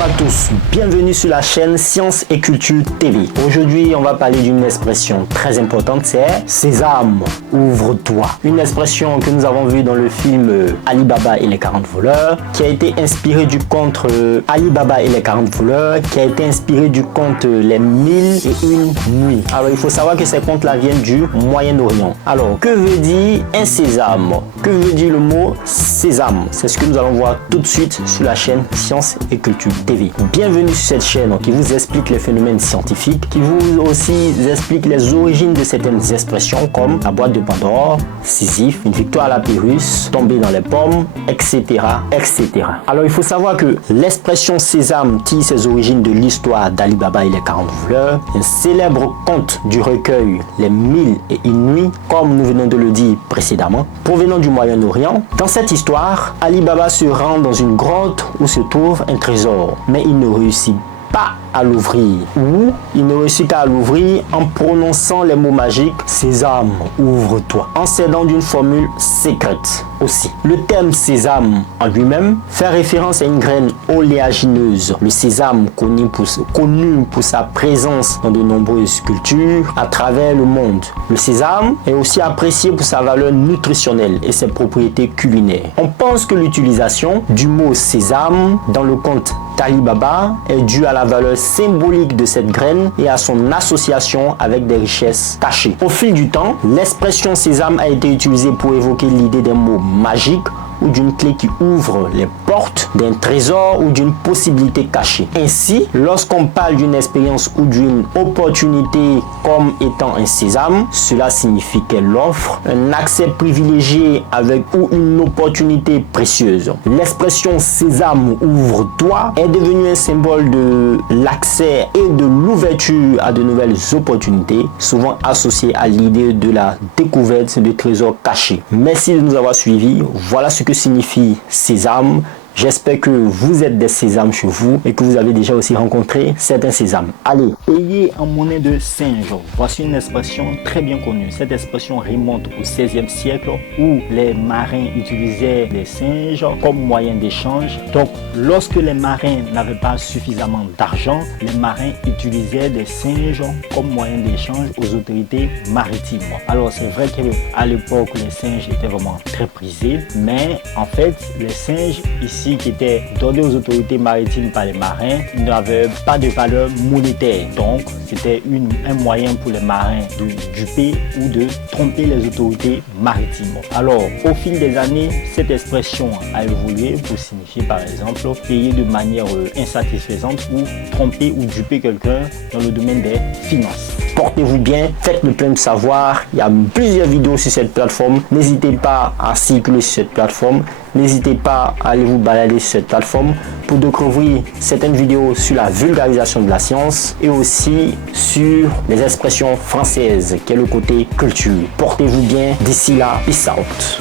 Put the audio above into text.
Bonjour à tous, bienvenue sur la chaîne Science et Culture TV. Aujourd'hui, on va parler d'une expression très importante, c'est Sésame, ouvre-toi. Une expression que nous avons vue dans le film Ali Baba et les 40 voleurs, qui a été inspiré du conte Ali Baba et les 40 voleurs, qui a été inspiré du conte Les 1001 nuits. Alors, il faut savoir que ces contes-là viennent du Moyen-Orient. Alors, que veut dire un sésame? Que veut dire le mot sésame? C'est ce que nous allons voir tout de suite sur la chaîne Science et Culture TV. Bienvenue sur cette chaîne qui vous explique les phénomènes scientifiques, qui vous aussi explique les origines de certaines expressions comme la boîte de Pandore, Sisyphe, une victoire à la Pyrrhus, tomber dans les pommes, etc., etc. Alors il faut savoir que l'expression sésame tire ses origines de l'histoire d'Ali Baba et les 40 voleurs, un célèbre conte du recueil Les 1001 nuits, comme nous venons de le dire précédemment, provenant du Moyen-Orient. Dans cette histoire, Ali Baba se rend dans une grotte où se trouve un trésor, mais il ne réussit pas à l'ouvrir, ou il ne réussit qu'à l'ouvrir en prononçant les mots magiques Sésame, ouvre-toi, en s'aidant d'une formule secrète aussi. Le terme sésame en lui-même fait référence à une graine oléagineuse, le sésame connu pour sa présence dans de nombreuses cultures à travers le monde. Le sésame est aussi apprécié pour sa valeur nutritionnelle et ses propriétés culinaires. On pense que l'utilisation du mot sésame dans le conte d'Ali Baba est due à la valeur symbolique de cette graine et à son association avec des richesses cachées. Au fil du temps, l'expression sésame a été utilisée pour évoquer l'idée d'un mot magique ou d'une clé qui ouvre les portes d'un trésor ou d'une possibilité cachée. Ainsi, lorsqu'on parle d'une expérience ou d'une opportunité comme étant un sésame, cela signifie qu'elle offre un accès privilégié avec ou une opportunité précieuse. L'expression sésame ouvre-toi est devenue un symbole de l'accès et de l'ouverture à de nouvelles opportunités, souvent associées à l'idée de la découverte de trésors cachés. Merci de nous avoir suivis. Voilà ce que signifie sésame. J'espère que vous êtes des sésames chez vous et que vous avez déjà aussi rencontré certains sésames. Allez, payer en monnaie de singe. Voici une expression très bien connue. Cette expression remonte au XVIe siècle où les marins utilisaient les singes comme moyen d'échange. Donc, lorsque les marins n'avaient pas suffisamment d'argent, les marins utilisaient des singes comme moyen d'échange aux autorités maritimes. Alors, c'est vrai qu'à l'époque, les singes étaient vraiment très prisés, mais en fait, les singes ici qui étaient donnés aux autorités maritimes par les marins n'avaient pas de valeur monétaire. Donc, c'était un moyen pour les marins de duper ou de tromper les autorités maritimes. Alors, au fil des années, cette expression a évolué pour signifier, par exemple, payer de manière insatisfaisante ou tromper ou duper quelqu'un dans le domaine des finances. Portez-vous bien, faites le plein de savoir. Il y a plusieurs vidéos sur cette plateforme. N'hésitez pas à circuler sur cette plateforme. N'hésitez pas à aller vous balader sur cette plateforme pour découvrir certaines vidéos sur la vulgarisation de la science et aussi sur les expressions françaises, qui est le côté culture. Portez-vous bien. D'ici là, peace out.